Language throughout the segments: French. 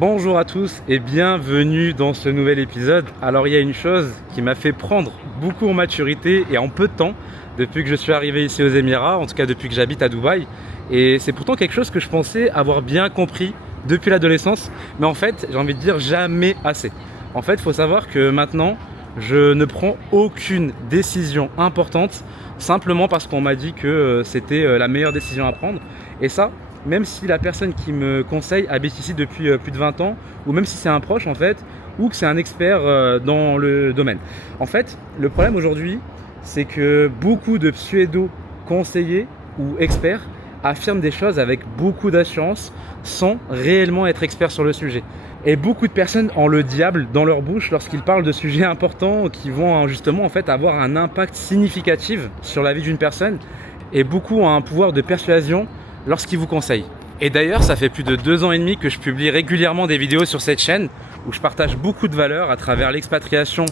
Bonjour à tous et bienvenue dans ce nouvel épisode. Alors il y a une chose qui m'a fait prendre beaucoup en maturité et en peu de temps depuis que je suis arrivé ici aux Émirats, en tout cas depuis que j'habite à Dubaï. Et c'est pourtant quelque chose que je pensais avoir bien compris depuis l'adolescence, mais en fait j'ai envie de dire jamais assez. En fait il faut savoir que maintenant je ne prends aucune décision importante simplement parce qu'on m'a dit que c'était la meilleure décision à prendre. Et ça, même si la personne qui me conseille habite ici depuis plus de 20 ans, ou même si c'est un proche en fait, ou que c'est un expert dans le domaine. En fait, le problème aujourd'hui, c'est que beaucoup de pseudo-conseillers ou experts affirment des choses avec beaucoup d'assurance sans réellement être experts sur le sujet. Et beaucoup de personnes ont le diable dans leur bouche lorsqu'ils parlent de sujets importants qui vont justement en fait avoir un impact significatif sur la vie d'une personne. Et beaucoup ont un pouvoir de persuasion lorsqu'ils vous conseillent. Et d'ailleurs, ça fait plus de 2 ans et demi que je publie régulièrement des vidéos sur cette chaîne où je partage beaucoup de valeurs à travers l'expatriation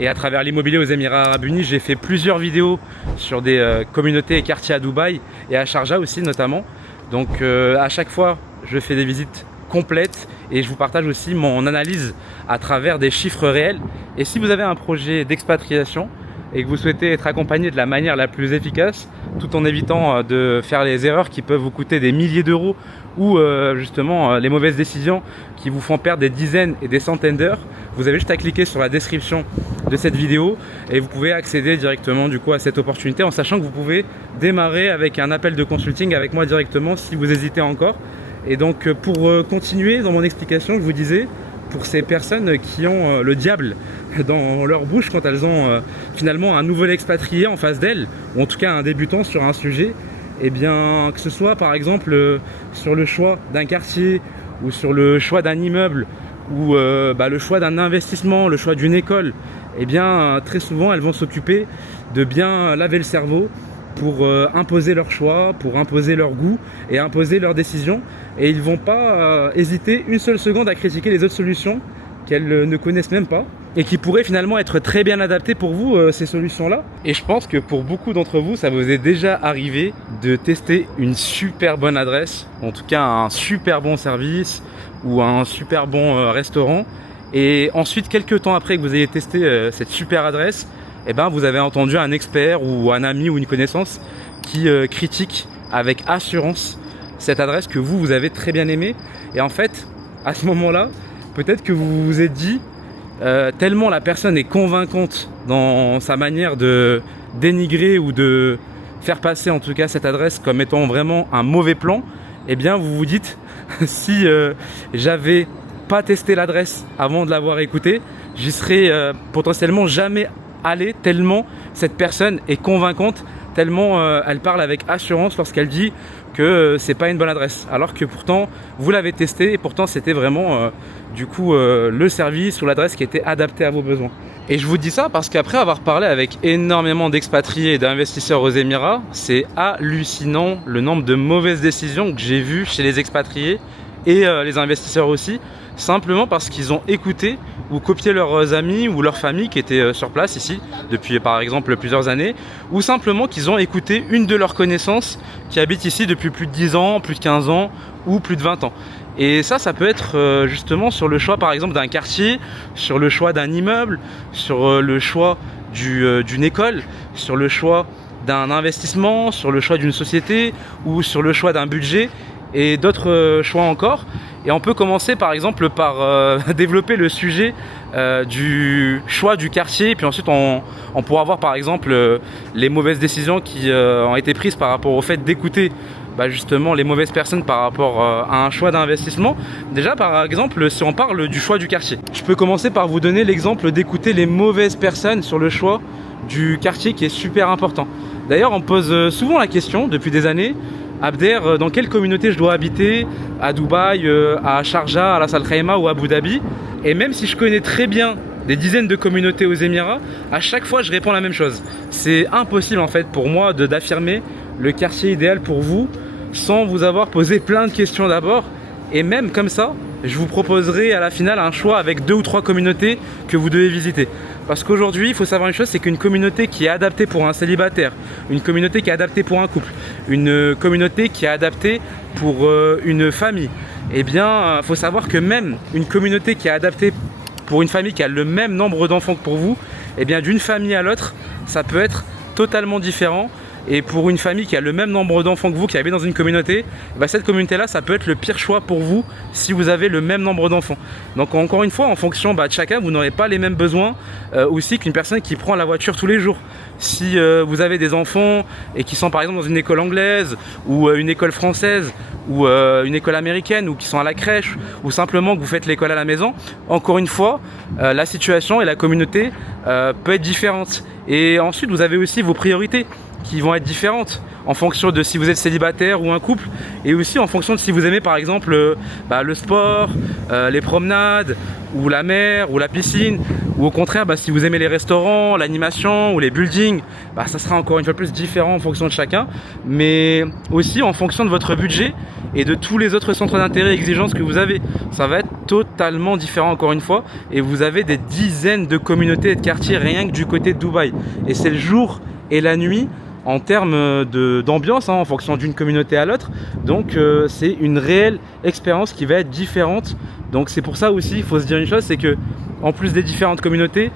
et à travers l'immobilier aux Émirats Arabes Unis. J'ai fait plusieurs vidéos sur des communautés et quartiers à Dubaï et à Sharjah aussi notamment. Donc à chaque fois, je fais des visites complètes et je vous partage aussi mon analyse à travers des chiffres réels. Et si vous avez un projet d'expatriation et que vous souhaitez être accompagné de la manière la plus efficace, tout en évitant de faire les erreurs qui peuvent vous coûter des milliers d'euros ou justement les mauvaises décisions qui vous font perdre des dizaines et des centaines d'heures, vous avez juste à cliquer sur la description de cette vidéo et vous pouvez accéder directement du coup à cette opportunité en sachant que vous pouvez démarrer avec un appel de consulting avec moi directement si vous hésitez encore. Et donc pour continuer dans mon explication, je vous disais, pour ces personnes qui ont le diable dans leur bouche quand elles ont finalement un nouvel expatrié en face d'elles, ou en tout cas un débutant sur un sujet, et bien que ce soit par exemple sur le choix d'un quartier, ou sur le choix d'un immeuble, ou le choix d'un investissement, le choix d'une école, et bien très souvent elles vont s'occuper de bien laver le cerveau pour imposer leur choix, pour imposer leur goût et imposer leurs décisions. Et ils ne vont pas hésiter une seule seconde à critiquer les autres solutions qu'elles ne connaissent même pas et qui pourraient finalement être très bien adaptées pour vous, ces solutions-là. Et je pense que pour beaucoup d'entre vous, ça vous est déjà arrivé de tester une super bonne adresse, en tout cas un super bon service ou un super bon restaurant. Et ensuite, quelques temps après que vous ayez testé cette super adresse, eh ben, vous avez entendu un expert ou un ami ou une connaissance qui critique avec assurance cette adresse que vous avez très bien aimée. Et en fait, à ce moment-là, peut-être que vous vous êtes dit, tellement la personne est convaincante dans sa manière de dénigrer ou de faire passer en tout cas cette adresse comme étant vraiment un mauvais plan, eh bien vous vous dites, si j'avais pas testé l'adresse avant de l'avoir écoutée, j'y serais potentiellement jamais allé, tellement cette personne est convaincante, tellement elle parle avec assurance lorsqu'elle dit que c'est pas une bonne adresse, alors que pourtant vous l'avez testé et pourtant c'était vraiment le service ou l'adresse qui était adaptée à vos besoins. Et je vous dis ça parce qu'après avoir parlé avec énormément d'expatriés et d'investisseurs aux Émirats, c'est hallucinant le nombre de mauvaises décisions que j'ai vues chez les expatriés et les investisseurs aussi, simplement parce qu'ils ont écouté ou copié leurs amis ou leur famille qui étaient sur place ici depuis par exemple plusieurs années, ou simplement qu'ils ont écouté une de leurs connaissances qui habite ici depuis plus de 10 ans, plus de 15 ans ou plus de 20 ans. Et ça peut être justement sur le choix par exemple d'un quartier, sur le choix d'un immeuble, sur le choix d'une école, sur le choix d'un investissement, sur le choix d'une société ou sur le choix d'un budget et d'autres choix encore. Et on peut commencer par exemple par développer le sujet du choix du quartier, et puis ensuite on pourra voir par exemple les mauvaises décisions qui ont été prises par rapport au fait d'écouter justement les mauvaises personnes par rapport à un choix d'investissement. Déjà par exemple si on parle du choix du quartier, je peux commencer par vous donner l'exemple d'écouter les mauvaises personnes sur le choix du quartier qui est super important. D'ailleurs on pose souvent la question depuis des années, Abder, dans quelle communauté je dois habiter? À Dubaï, à Sharjah, à Ras Al Khaimah ou à Abu Dhabi? Et même si je connais très bien des dizaines de communautés aux Émirats, à chaque fois je réponds la même chose. C'est impossible en fait pour moi d'affirmer le quartier idéal pour vous sans vous avoir posé plein de questions d'abord. Et même comme ça, je vous proposerai à la finale un choix avec 2 ou 3 communautés que vous devez visiter. Parce qu'aujourd'hui, il faut savoir une chose, c'est qu'une communauté qui est adaptée pour un célibataire, une communauté qui est adaptée pour un couple, une communauté qui est adaptée pour une famille, eh bien, faut savoir que même une communauté qui est adaptée pour une famille qui a le même nombre d'enfants que pour vous, eh bien, d'une famille à l'autre, ça peut être totalement différent. Et pour une famille qui a le même nombre d'enfants que vous, qui habite dans une communauté, bah cette communauté-là, ça peut être le pire choix pour vous si vous avez le même nombre d'enfants. Donc encore une fois, en fonction de chacun, vous n'aurez pas les mêmes besoins aussi qu'une personne qui prend la voiture tous les jours. Si vous avez des enfants et qui sont par exemple dans une école anglaise ou une école française ou une école américaine ou qui sont à la crèche ou simplement que vous faites l'école à la maison, encore une fois, la situation et la communauté peut être différente. Et ensuite, vous avez aussi vos priorités qui vont être différentes en fonction de si vous êtes célibataire ou un couple, et aussi en fonction de si vous aimez par exemple le sport, les promenades, ou la mer, ou la piscine, ou au contraire si vous aimez les restaurants, l'animation ou les buildings, ça sera encore une fois plus différent en fonction de chacun, mais aussi en fonction de votre budget et de tous les autres centres d'intérêt et exigences que vous avez. Ça va être totalement différent encore une fois, et vous avez des dizaines de communautés et de quartiers rien que du côté de Dubaï, et c'est le jour et la nuit en termes d'ambiance, en fonction d'une communauté à l'autre. Donc c'est une réelle expérience qui va être différente. Donc c'est pour ça aussi, il faut se dire une chose, c'est que en plus des différentes communautés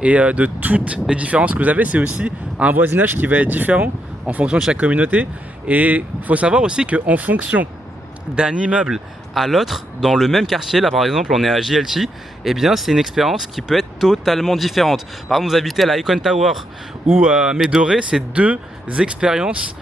et de toutes les différences que vous avez, c'est aussi un voisinage qui va être différent en fonction de chaque communauté. Et il faut savoir aussi qu'en fonction d'un immeuble à l'autre, dans le même quartier, là par exemple on est à JLT, eh bien c'est une expérience qui peut être totalement différente. Par exemple vous habitez à la Icon Tower ou à Médoré, c'est deux expériences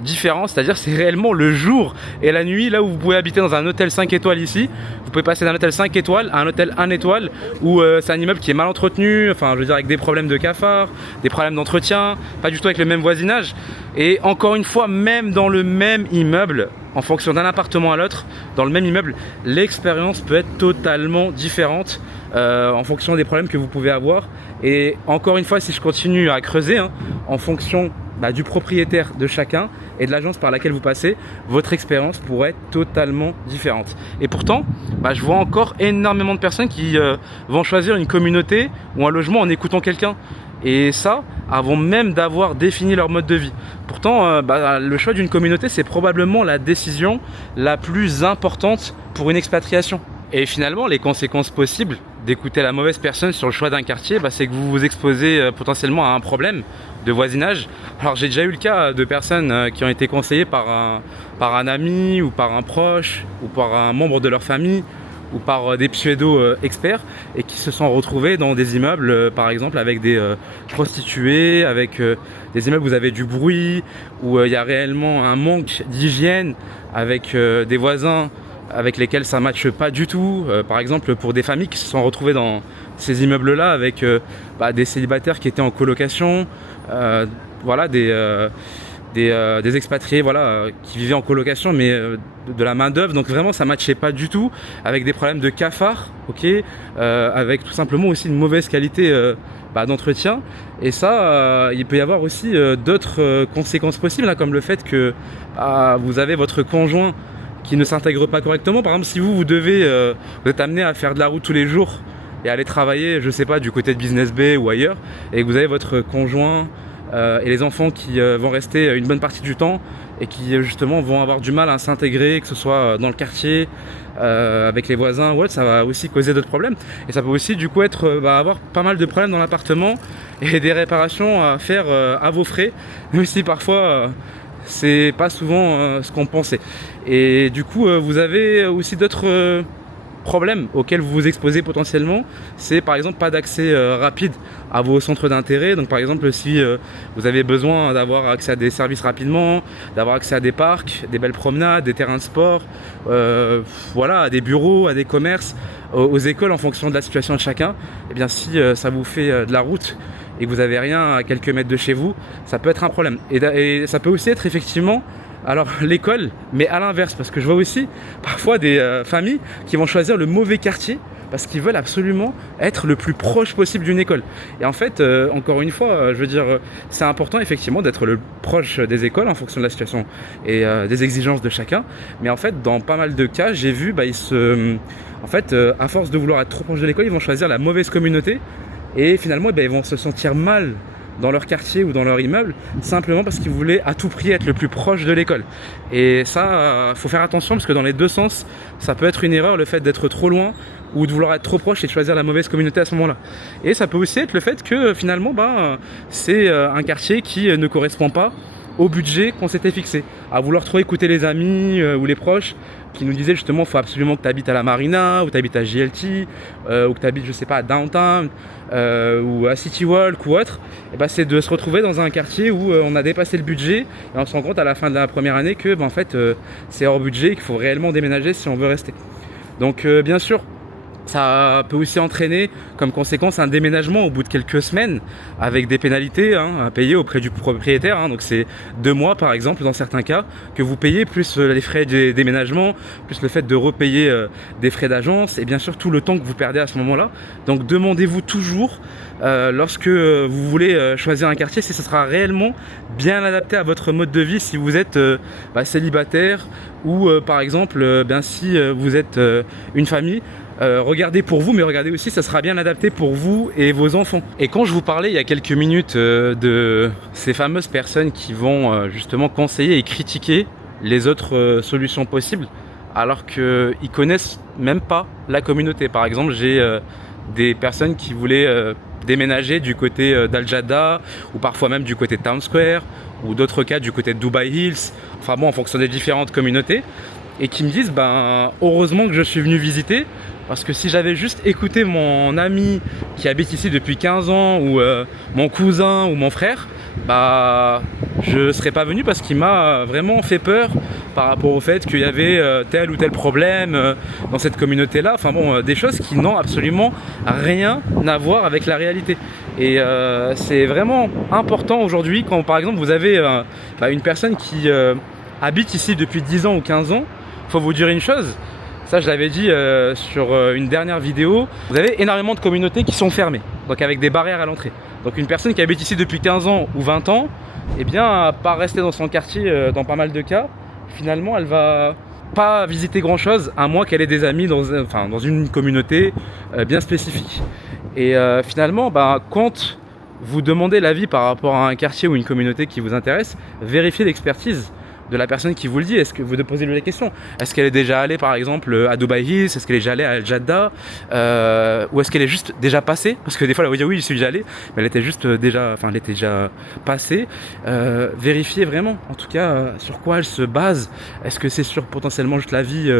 différentes, c'est-à-dire c'est réellement le jour et la nuit. Là où vous pouvez habiter dans un hôtel 5 étoiles ici, vous pouvez passer d'un hôtel 5 étoiles à un hôtel 1 étoile où c'est un immeuble qui est mal entretenu, enfin je veux dire avec des problèmes de cafards, des problèmes d'entretien, pas du tout avec le même voisinage. Et encore une fois, même dans le même immeuble, en fonction d'un appartement à l'autre, dans le même immeuble, l'expérience peut être totalement différente en fonction des problèmes que vous pouvez avoir. Et encore une fois, si je continue à creuser, en fonction du propriétaire de chacun et de l'agence par laquelle vous passez, votre expérience pourrait être totalement différente. Et pourtant, je vois encore énormément de personnes qui vont choisir une communauté ou un logement en écoutant quelqu'un. Et ça, avant même d'avoir défini leur mode de vie. Pourtant, le choix d'une communauté, c'est probablement la décision la plus importante pour une expatriation. Et finalement, les conséquences possibles d'écouter la mauvaise personne sur le choix d'un quartier, c'est que vous vous exposez potentiellement à un problème de voisinage. Alors j'ai déjà eu le cas de personnes qui ont été conseillées par un ami ou par un proche ou par un membre de leur famille ou par des pseudo-experts et qui se sont retrouvés dans des immeubles par exemple avec des prostituées, avec des immeubles où vous avez du bruit, où il y a réellement un manque d'hygiène, avec des voisins avec lesquels ça ne matche pas du tout. Par exemple pour des familles qui se sont retrouvées dans ces immeubles-là avec des célibataires qui étaient en colocation, des expatriés qui vivaient en colocation mais de la main d'œuvre, donc vraiment ça matchait pas du tout, avec des problèmes de cafards, avec tout simplement aussi une mauvaise qualité d'entretien. Et ça il peut y avoir aussi d'autres conséquences possibles, comme le fait que vous avez votre conjoint qui ne s'intègre pas correctement. Par exemple, si vous êtes amené à faire de la route tous les jours et aller travailler, je sais pas, du côté de Business Bay ou ailleurs, et que vous avez votre conjoint et les enfants qui vont rester une bonne partie du temps et qui justement vont avoir du mal à s'intégrer, que ce soit dans le quartier, avec les voisins ou autre, ça va aussi causer d'autres problèmes. Et ça peut aussi du coup avoir pas mal de problèmes dans l'appartement et des réparations à faire à vos frais, même si parfois c'est pas souvent ce qu'on pensait. Et du coup vous avez aussi d'autres problèmes auxquels vous vous exposez potentiellement. C'est par exemple pas d'accès rapide à vos centres d'intérêt. Donc par exemple si vous avez besoin d'avoir accès à des services rapidement, d'avoir accès à des parcs, des belles promenades, des terrains de sport, à des bureaux, à des commerces, aux écoles, en fonction de la situation de chacun, et bien si ça vous fait de la route et que vous n'avez rien à quelques mètres de chez vous, ça peut être un problème. Et ça peut aussi être effectivement l'école, mais à l'inverse, parce que je vois aussi parfois des familles qui vont choisir le mauvais quartier parce qu'ils veulent absolument être le plus proche possible d'une école. Et en fait, encore une fois, c'est important effectivement d'être le proche des écoles en fonction de la situation et des exigences de chacun. Mais en fait, dans pas mal de cas, j'ai vu, à force de vouloir être trop proche de l'école, ils vont choisir la mauvaise communauté et finalement, ils vont se sentir mal dans leur quartier ou dans leur immeuble, simplement parce qu'ils voulaient à tout prix être le plus proche de l'école. Et ça, faut faire attention parce que dans les deux sens, ça peut être une erreur, le fait d'être trop loin ou de vouloir être trop proche et de choisir la mauvaise communauté à ce moment-là. Et ça peut aussi être le fait que finalement, c'est un quartier qui ne correspond pas au budget qu'on s'était fixé, à vouloir trop écouter les amis ou les proches qui nous disaient justement il faut absolument que tu habites à la Marina ou tu habites à JLT ou que tu habites je sais pas à Downtown ou à City Walk ou autre. Et c'est de se retrouver dans un quartier où on a dépassé le budget et on se rend compte à la fin de la première année que en fait c'est hors budget et qu'il faut réellement déménager si on veut rester. Donc bien sûr, ça peut aussi entraîner comme conséquence un déménagement au bout de quelques semaines avec des pénalités à payer auprès du propriétaire. Donc c'est 2 mois par exemple dans certains cas que vous payez, plus les frais de déménagement, plus le fait de repayer des frais d'agence et bien sûr tout le temps que vous perdez à ce moment-là. Donc demandez-vous toujours lorsque vous voulez choisir un quartier si ce sera réellement bien adapté à votre mode de vie, si vous êtes célibataire ou par exemple si vous êtes une famille. Regardez pour vous, mais regardez aussi, ça sera bien adapté pour vous et vos enfants. Et quand je vous parlais il y a quelques minutes de ces fameuses personnes qui vont justement conseiller et critiquer les autres solutions possibles, alors qu'ils connaissent même pas la communauté. Par exemple, j'ai des personnes qui voulaient déménager du côté d'Al Jadda ou parfois même du côté de Town Square ou d'autres cas du côté de Dubai Hills, enfin bon, en fonction des différentes communautés, et qui me disent heureusement que je suis venu visiter, parce que si j'avais juste écouté mon ami qui habite ici depuis 15 ans ou mon cousin ou mon frère, je serais pas venu parce qu'il m'a vraiment fait peur par rapport au fait qu'il y avait tel ou tel problème dans cette communauté là, enfin bon, des choses qui n'ont absolument rien à voir avec la réalité. Et c'est vraiment important aujourd'hui quand par exemple vous avez une personne qui habite ici depuis 10 ans ou 15 ans, faut vous dire une chose, ça je l'avais dit sur une dernière vidéo, vous avez énormément de communautés qui sont fermées, donc avec des barrières à l'entrée. Donc une personne qui habite ici depuis 15 ans ou 20 ans, à part rester dans son quartier dans pas mal de cas, finalement elle va pas visiter grand chose à moins qu'elle ait des amis dans une communauté bien spécifique. Et finalement, quand vous demandez l'avis par rapport à un quartier ou une communauté qui vous intéresse, vérifiez l'expertise de la personne qui vous le dit. Est-ce que vous posez-lui la question, est-ce qu'elle est déjà allée par exemple à Dubai Hills, est-ce qu'elle est déjà allée à Al Jadda ou est-ce qu'elle est juste déjà passée, parce que des fois elle va dire oui je suis déjà allée, mais elle était déjà passée. Vérifiez vraiment en tout cas sur quoi elle se base. Est-ce que c'est sur potentiellement juste l'avis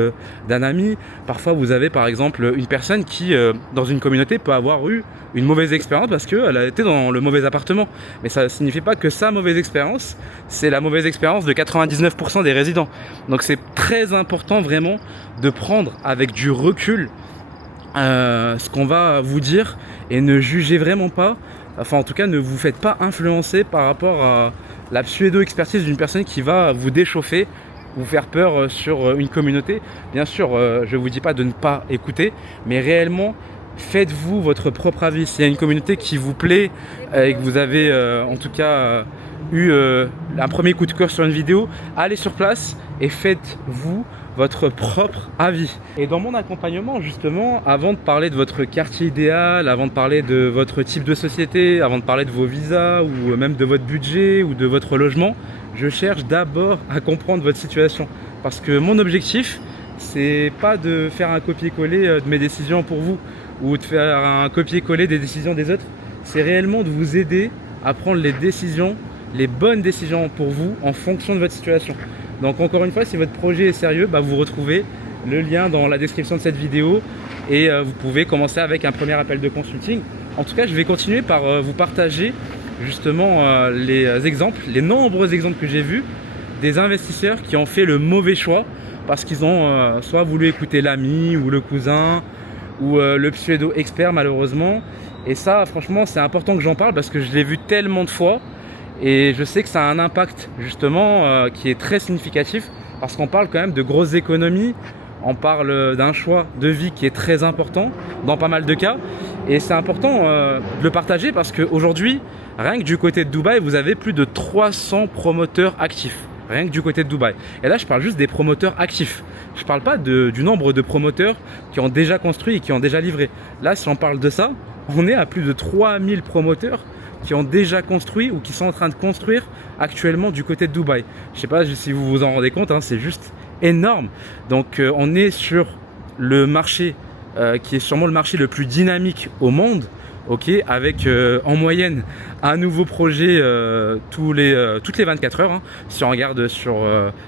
d'un ami? Parfois vous avez par exemple une personne qui dans une communauté peut avoir eu une mauvaise expérience parce qu'elle a été dans le mauvais appartement, mais ça ne signifie pas que sa mauvaise expérience c'est la mauvaise expérience de 99% des résidents. Donc c'est très important vraiment de prendre avec du recul ce qu'on va vous dire et ne jugez vraiment pas, enfin en tout cas ne vous faites pas influencer par rapport à la pseudo-expertise d'une personne qui va vous déchauffer, vous faire peur sur une communauté. Bien sûr, je ne vous dis pas de ne pas écouter, mais réellement faites-vous votre propre avis. S'il y a une communauté qui vous plaît et que vous avez en tout cas eu un premier coup de cœur sur une vidéo, allez sur place et faites-vous votre propre avis. Et dans mon accompagnement justement, avant de parler de votre quartier idéal, avant de parler de votre type de société, avant de parler de vos visas ou même de votre budget ou de votre logement, je cherche d'abord à comprendre votre situation, parce que mon objectif c'est pas de faire un copier-coller de mes décisions pour vous ou de faire un copier-coller des décisions des autres, c'est réellement de vous aider à prendre les bonnes décisions pour vous en fonction de votre situation. Donc encore une fois, si votre projet est sérieux, vous retrouvez le lien dans la description de cette vidéo et vous pouvez commencer avec un premier appel de consulting. En tout cas, je vais continuer par vous partager justement les nombreux exemples que j'ai vus des investisseurs qui ont fait le mauvais choix parce qu'ils ont soit voulu écouter l'ami ou le cousin ou le pseudo expert malheureusement. Et ça franchement c'est important que j'en parle parce que je l'ai vu tellement de fois et je sais que ça a un impact justement qui est très significatif, parce qu'on parle quand même de grosses économies, on parle d'un choix de vie qui est très important dans pas mal de cas, et c'est important de le partager parce qu'aujourd'hui rien que du côté de Dubaï vous avez plus de 300 promoteurs actifs. Rien que du côté de Dubaï. Et là, je parle juste des promoteurs actifs. Je parle pas du nombre de promoteurs qui ont déjà construit et qui ont déjà livré. Là, si on parle de ça, on est à plus de 3000 promoteurs qui ont déjà construit ou qui sont en train de construire actuellement du côté de Dubaï. Je ne sais pas si vous vous en rendez compte, hein, c'est juste énorme. Donc on est sur le marché qui est sûrement le marché le plus dynamique au monde, ok, avec en moyenne un nouveau projet toutes les 24 heures, hein, si on regarde sur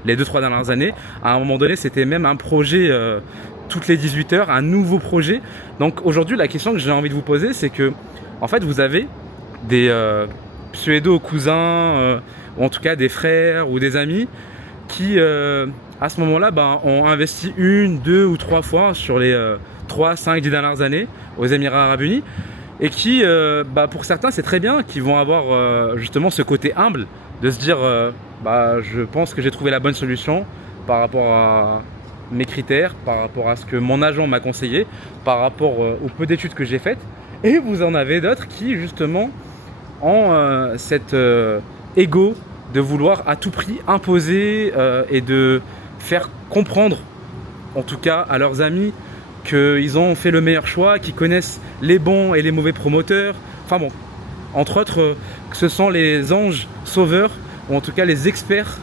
les 2-3 dernières années. À un moment donné, c'était même un projet toutes les 18 heures, un nouveau projet. Donc aujourd'hui, la question que j'ai envie de vous poser, c'est que en fait, vous avez des pseudo-cousins, ou en tout cas des frères ou des amis qui, à ce moment-là, ont investi 1, 2 ou 3 fois sur les 3, 5, 10 dernières années aux Émirats Arabes Unis, et qui, pour certains, c'est très bien, qui vont avoir justement ce côté humble de se dire je pense que j'ai trouvé la bonne solution par rapport à mes critères, par rapport à ce que mon agent m'a conseillé, par rapport au peu d'études que j'ai faites. Et vous en avez d'autres qui justement ont cet ego de vouloir à tout prix imposer et de faire comprendre, en tout cas à leurs amis, qu'ils ont fait le meilleur choix, qu'ils connaissent les bons et les mauvais promoteurs. Enfin bon, entre autres, que ce sont les anges sauveurs, ou en tout cas les experts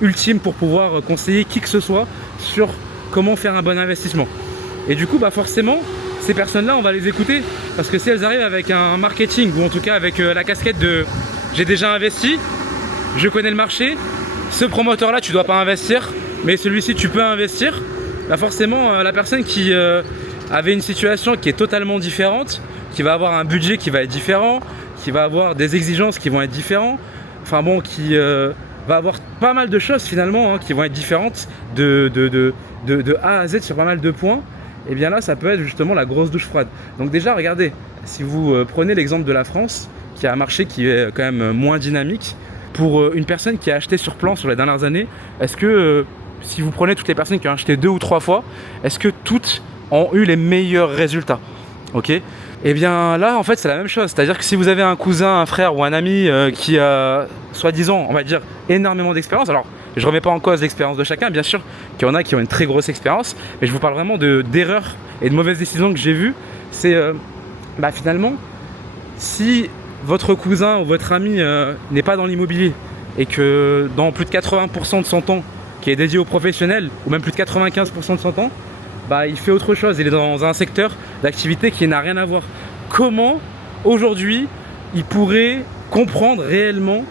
ultimes pour pouvoir conseiller qui que ce soit sur comment faire un bon investissement. Et du coup, forcément, ces personnes-là, on va les écouter, parce que si elles arrivent avec un marketing, ou en tout cas avec la casquette de « j'ai déjà investi, je connais le marché, ce promoteur-là, tu ne dois pas investir, mais celui-ci, tu peux investir », forcément, la personne qui avait une situation qui est totalement différente, qui va avoir un budget qui va être différent, qui va avoir des exigences qui vont être différentes, enfin bon, qui va avoir pas mal de choses finalement qui vont être différentes de A à Z sur pas mal de points, et bien là ça peut être justement la grosse douche froide. Donc déjà regardez, si vous prenez l'exemple de la France, qui a un marché qui est quand même moins dynamique, pour une personne qui a acheté sur plan sur les dernières années, est-ce que si vous prenez toutes les personnes qui ont acheté 2 ou 3 fois, est-ce que toutes ont eu les meilleurs résultats? Ok. Et bien là en fait c'est la même chose, c'est-à-dire que si vous avez un cousin, un frère ou un ami qui a soi-disant, on va dire, énormément d'expérience, alors je remets pas en cause l'expérience de chacun, bien sûr qu'il y en a qui ont une très grosse expérience, mais je vous parle vraiment d'erreurs et de mauvaises décisions que j'ai vues. C'est finalement, si votre cousin ou votre ami n'est pas dans l'immobilier et que dans plus de 80% de son temps qui est dédié aux professionnels, ou même plus de 95% de son temps, il fait autre chose, il est dans un secteur d'activité qui n'a rien à voir. Comment aujourd'hui il pourrait comprendre réellement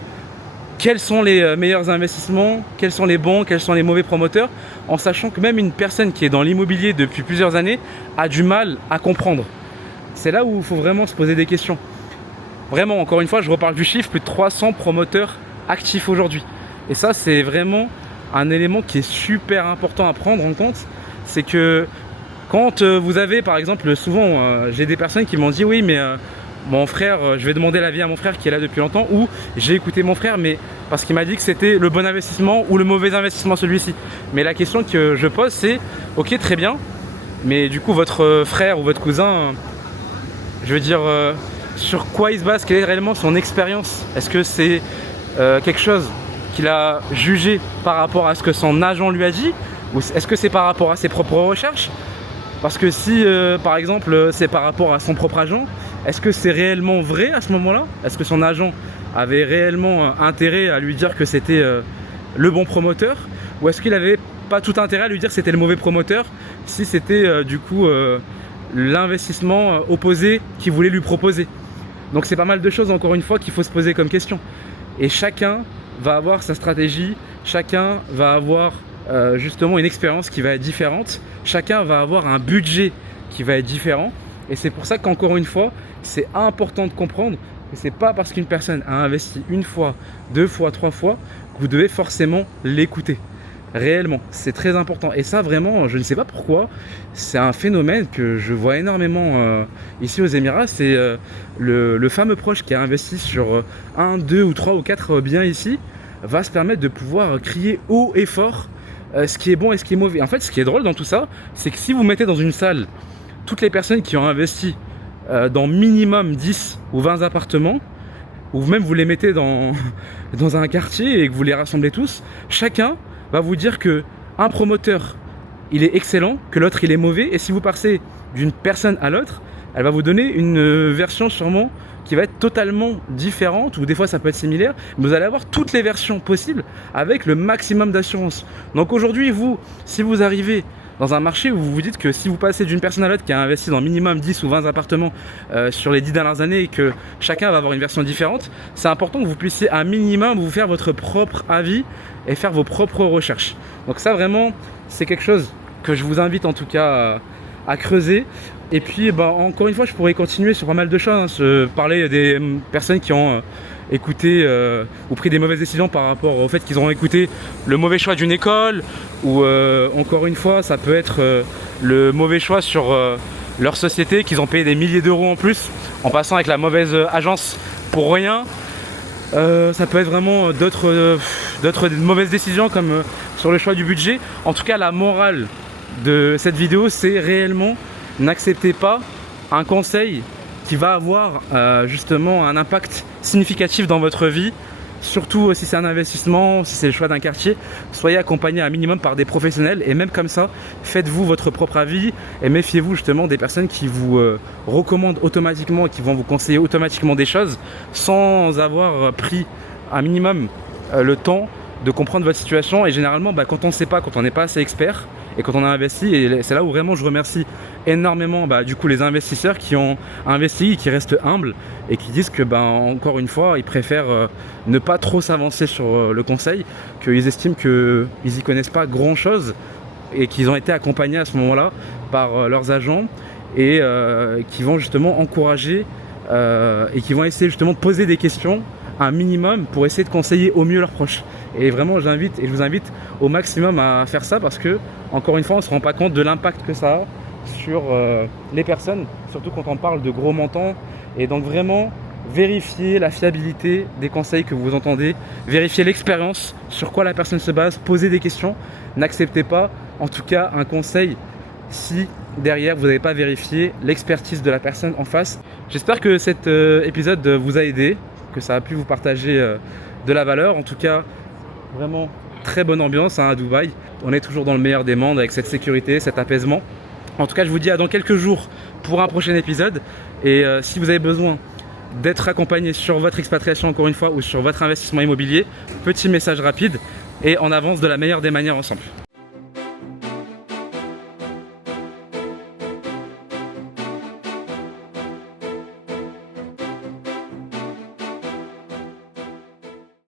quels sont les meilleurs investissements, quels sont les bons, quels sont les mauvais promoteurs, en sachant que même une personne qui est dans l'immobilier depuis plusieurs années a du mal à comprendre. C'est là où il faut vraiment se poser des questions. Vraiment, encore une fois, je reparle du chiffre, plus de 300 promoteurs actifs aujourd'hui. Et ça, c'est vraiment un élément qui est super important à prendre en compte. C'est que quand vous avez, par exemple, souvent, j'ai des personnes qui m'ont dit « oui, mais mon frère, je vais demander l'avis à mon frère qui est là depuis longtemps » ou « j'ai écouté mon frère, mais parce qu'il m'a dit que c'était le bon investissement ou le mauvais investissement celui-ci ». Mais la question que je pose, c'est « ok, très bien, mais du coup, votre frère ou votre cousin, je veux dire, sur quoi il se base? Quelle est réellement son expérience? Est-ce que c'est quelque chose qu'il a jugé par rapport à ce que son agent lui a dit? Ou est-ce que c'est par rapport à ses propres recherches? Parce que si, par exemple, c'est par rapport à son propre agent, est-ce que c'est réellement vrai à ce moment-là? Est-ce que son agent avait réellement intérêt à lui dire que c'était le bon promoteur? Ou est-ce qu'il n'avait pas tout intérêt à lui dire que c'était le mauvais promoteur si c'était du coup l'investissement opposé qu'il voulait lui proposer? Donc c'est pas mal de choses, encore une fois, qu'il faut se poser comme question. Et chacun va avoir sa stratégie, chacun va avoir justement une expérience qui va être différente, chacun va avoir un budget qui va être différent, et c'est pour ça qu'encore une fois c'est important de comprendre que c'est pas parce qu'une personne a investi une fois, 2 fois, 3 fois que vous devez forcément l'écouter. Réellement, c'est très important, et ça vraiment, je ne sais pas pourquoi, c'est un phénomène que je vois énormément ici aux Émirats. C'est le fameux proche qui a investi sur 1, 2 ou 3 ou 4 biens ici va se permettre de pouvoir crier haut et fort ce qui est bon et ce qui est mauvais. En fait, ce qui est drôle dans tout ça, c'est que si vous mettez dans une salle toutes les personnes qui ont investi dans minimum 10 ou 20 appartements, ou même vous les mettez dans un quartier et que vous les rassemblez tous, chacun va vous dire que un promoteur il est excellent, que l'autre il est mauvais, et si vous passez d'une personne à l'autre, elle va vous donner une version sûrement qui va être totalement différente, ou des fois ça peut être similaire, mais vous allez avoir toutes les versions possibles avec le maximum d'assurance. Donc aujourd'hui, vous, si vous arrivez dans un marché où vous vous dites que si vous passez d'une personne à l'autre qui a investi dans minimum 10 ou 20 appartements sur les 10 dernières années et que chacun va avoir une version différente, c'est important que vous puissiez un minimum vous faire votre propre avis et faire vos propres recherches. Donc ça vraiment, c'est quelque chose que je vous invite en tout cas à creuser. Et puis encore une fois, je pourrais continuer sur pas mal de choses, parler des personnes qui ont écouté ou pris des mauvaises décisions par rapport au fait qu'ils ont écouté le mauvais choix d'une école, ou encore une fois ça peut être le mauvais choix sur leur société, qu'ils ont payé des milliers d'euros en plus en passant avec la mauvaise agence pour rien. Ça peut être vraiment d'autres mauvaises décisions comme sur le choix du budget. En tout cas, la morale de cette vidéo, c'est réellement: n'acceptez pas un conseil qui va avoir justement un impact significatif dans votre vie, surtout si c'est un investissement, si c'est le choix d'un quartier. Soyez accompagné un minimum par des professionnels, et même comme ça, faites-vous votre propre avis et méfiez-vous justement des personnes qui vous recommandent automatiquement et qui vont vous conseiller automatiquement des choses sans avoir pris un minimum le temps de comprendre votre situation. Et généralement, quand on ne sait pas, quand on n'est pas assez expert et quand on a investi, et c'est là où vraiment je remercie énormément du coup les investisseurs qui ont investi, qui restent humbles et qui disent que encore une fois ils préfèrent ne pas trop s'avancer sur le conseil, qu'ils estiment qu'ils n'y connaissent pas grand chose et qu'ils ont été accompagnés à ce moment-là par leurs agents, et qui vont justement encourager et qui vont essayer justement de poser des questions un minimum pour essayer de conseiller au mieux leurs proches. Et vraiment je vous invite au maximum à faire ça, parce que encore une fois on ne se rend pas compte de l'impact que ça a sur les personnes, surtout quand on parle de gros montants. Et donc vraiment vérifiez la fiabilité des conseils que vous entendez, vérifiez l'expérience, sur quoi la personne se base, posez des questions. N'acceptez pas en tout cas un conseil si derrière vous n'avez pas vérifié l'expertise de la personne en face. J'espère que cet épisode vous a aidé, que ça a pu vous partager de la valeur. En tout cas, vraiment très bonne ambiance à Dubaï. On est toujours dans le meilleur des mondes avec cette sécurité, cet apaisement. En tout cas, je vous dis à dans quelques jours pour un prochain épisode. Et si vous avez besoin d'être accompagné sur votre expatriation encore une fois, ou sur votre investissement immobilier, petit message rapide, et on avance de la meilleure des manières ensemble.